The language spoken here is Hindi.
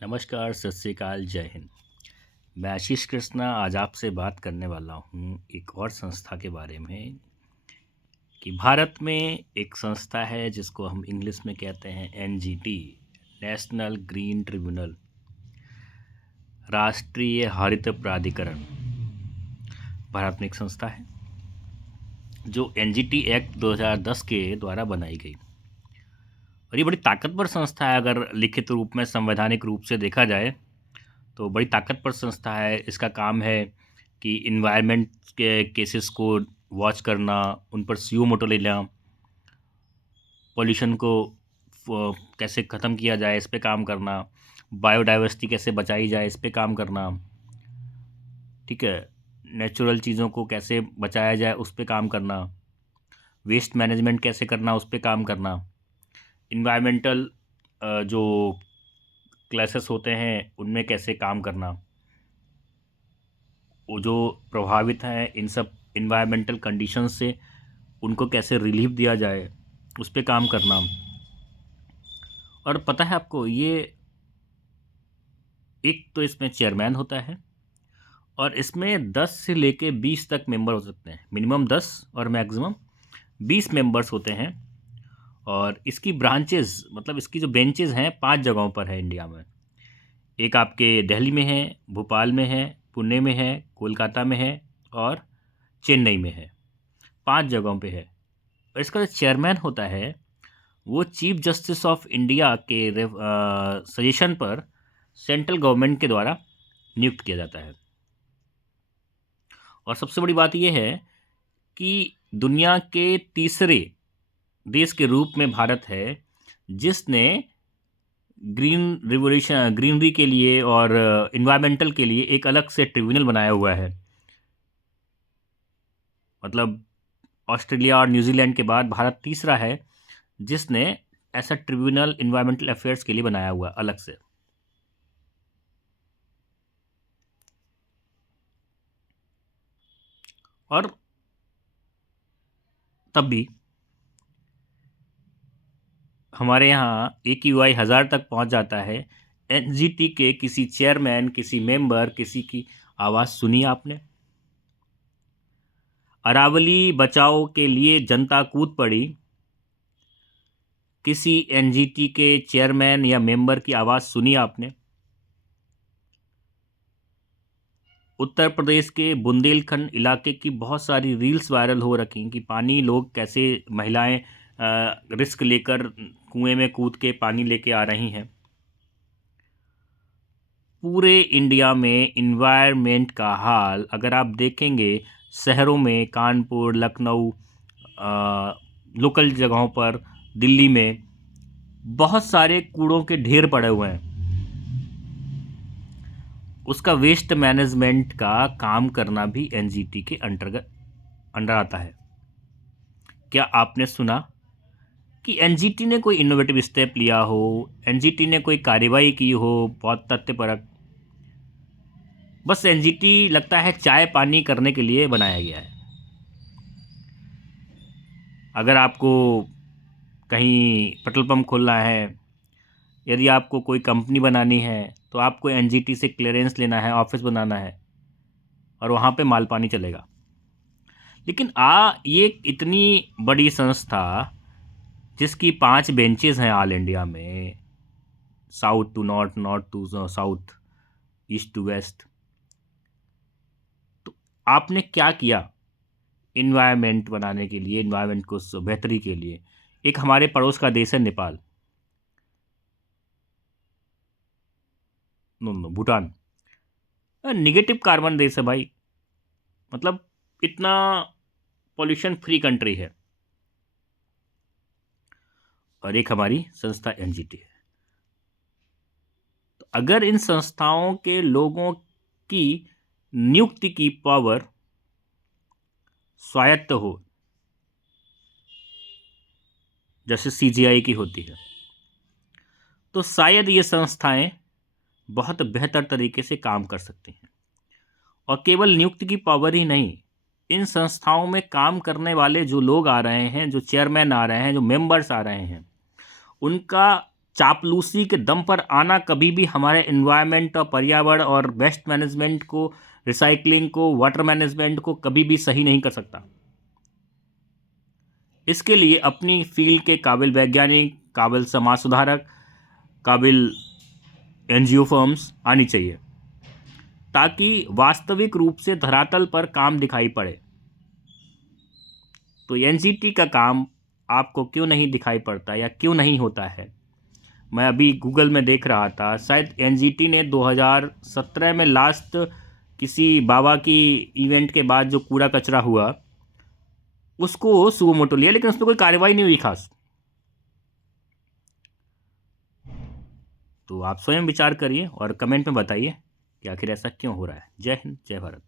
नमस्कार, सत श्री अकाल, जय हिंद। मैं आशीष कृष्णा आज आपसे बात करने वाला हूँ एक और संस्था के बारे में कि भारत में एक संस्था है जिसको हम इंग्लिश में कहते हैं एनजीटी, नेशनल ग्रीन ट्रिब्यूनल, राष्ट्रीय हरित प्राधिकरण। भारत में एक संस्था है जो एनजीटी एक्ट 2010 के द्वारा बनाई गई और ये बड़ी ताकतवर संस्था है। अगर लिखित रूप में संवैधानिक रूप से देखा जाए तो बड़ी ताकतवर संस्था है। इसका काम है कि इन्वायरमेंट के केसेस को वॉच करना, उन पर सीओ मोटो लेना, पॉल्यूशन को कैसे ख़त्म किया जाए इस पे काम करना, बायोडाइवर्सिटी कैसे बचाई जाए इस पे काम करना, ठीक है, नेचुरल चीज़ों को कैसे बचाया जाए उस पे काम करना, वेस्ट मैनेजमेंट कैसे करना उस पे काम करना, इन्वायरमेंटल जो क्लासेस होते हैं उनमें कैसे काम करना, वो जो प्रभावित हैं इन सब इन्वायरमेंटल कंडीशंस से उनको कैसे रिलीफ दिया जाए उस पे काम करना। और पता है आपको, ये एक तो इसमें चेयरमैन होता है और इसमें 10 से लेके 20 तक मेंबर हो सकते हैं। मिनिमम 10 और मैक्सिमम 20 मेंबर्स होते हैं। और इसकी ब्रांचेस, मतलब इसकी जो बेंचेस हैं 5 जगहों पर है इंडिया में। एक आपके दिल्ली में है, भोपाल में है, पुणे में है, कोलकाता में है और चेन्नई में है। 5 जगहों पे है। और इसका जो चेयरमैन होता है वो चीफ जस्टिस ऑफ इंडिया के सजेशन पर सेंट्रल गवर्नमेंट के द्वारा नियुक्त किया जाता है। और सबसे बड़ी बात यह है कि दुनिया के तीसरे देश के रूप में भारत है जिसने ग्रीनरी के लिए और इन्वायरमेंटल के लिए एक अलग से ट्रिब्यूनल बनाया हुआ है। मतलब ऑस्ट्रेलिया और न्यूजीलैंड के बाद भारत तीसरा है जिसने ऐसा ट्रिब्यूनल इन्वायरमेंटल अफेयर्स के लिए बनाया हुआ अलग से। और तब भी हमारे यहाँ AQI 1000 तक पहुँच जाता है। एनजीटी के किसी चेयरमैन, किसी मेंबर, किसी की आवाज़ सुनी आपने? अरावली बचाओ के लिए जनता कूद पड़ी, किसी एनजीटी के चेयरमैन या मेंबर की आवाज़ सुनी आपने? उत्तर प्रदेश के बुंदेलखंड इलाके की बहुत सारी रील्स वायरल हो रखी कि पानी लोग कैसे, महिलाएं रिस्क लेकर कुएं में कूद के पानी लेके आ रही हैं। पूरे इंडिया में इन्वायरमेंट का हाल अगर आप देखेंगे, शहरों में कानपुर, लखनऊ, लोकल जगहों पर, दिल्ली में बहुत सारे कूड़ों के ढेर पड़े हुए हैं। उसका वेस्ट मैनेजमेंट का काम करना भी एनजीटी के अंडर आता है। क्या आपने सुना कि एनजीटी ने कोई इनोवेटिव स्टेप लिया हो, एनजीटी ने कोई कार्रवाई की हो बहुत तथ्यपरक? बस एनजीटी लगता है चाय पानी करने के लिए बनाया गया है। अगर आपको कहीं पेट्रोल पंप खोलना है, यदि आपको कोई कंपनी बनानी है तो आपको एनजीटी से क्लियरेंस लेना है, ऑफिस बनाना है और वहाँ पे माल पानी चलेगा। लेकिन ये इतनी बड़ी संस्था जिसकी 5 बेंचेस हैं ऑल इंडिया में, south to north, north to south, east to west, तो आपने क्या किया इन्वायरमेंट बनाने के लिए, इन्वायरमेंट को बेहतरी के लिए? एक हमारे पड़ोस का देश है Nepal, no Bhutan, negative carbon देश है भाई। मतलब इतना पॉल्यूशन फ्री कंट्री है। और एक हमारी संस्था एनजीटी है। तो अगर इन संस्थाओं के लोगों की नियुक्ति की पावर स्वायत्त हो, जैसे सीजीआई की होती है, तो शायद ये संस्थाएं बहुत बेहतर तरीके से काम कर सकती हैं। और केवल नियुक्ति की पावर ही नहीं, इन संस्थाओं में काम करने वाले जो लोग आ रहे हैं, जो चेयरमैन आ रहे हैं, जो मेंबर्स आ रहे हैं, उनका चापलूसी के दम पर आना कभी भी हमारे एनवायरनमेंट और पर्यावरण और वेस्ट मैनेजमेंट को, रिसाइकलिंग को, वाटर मैनेजमेंट को कभी भी सही नहीं कर सकता। इसके लिए अपनी फील्ड के काबिल वैज्ञानिक, काबिल समाज सुधारक, काबिल एनजीओ फर्म्स आनी चाहिए, ताकि वास्तविक रूप से धरातल पर काम दिखाई पड़े। तो एनजीटी का काम आपको क्यों नहीं दिखाई पड़ता या क्यों नहीं होता है? मैं अभी गूगल में देख रहा था, शायद एनजीटी ने 2017 में लास्ट किसी बाबा की इवेंट के बाद जो कूड़ा कचरा हुआ उसको सुओ मोटो लिया, लेकिन उसमें कोई कार्रवाई नहीं हुई खास। तो आप स्वयं विचार करिए और कमेंट में बताइए कि आखिर ऐसा क्यों हो रहा है। जय हिंद, जय भारत।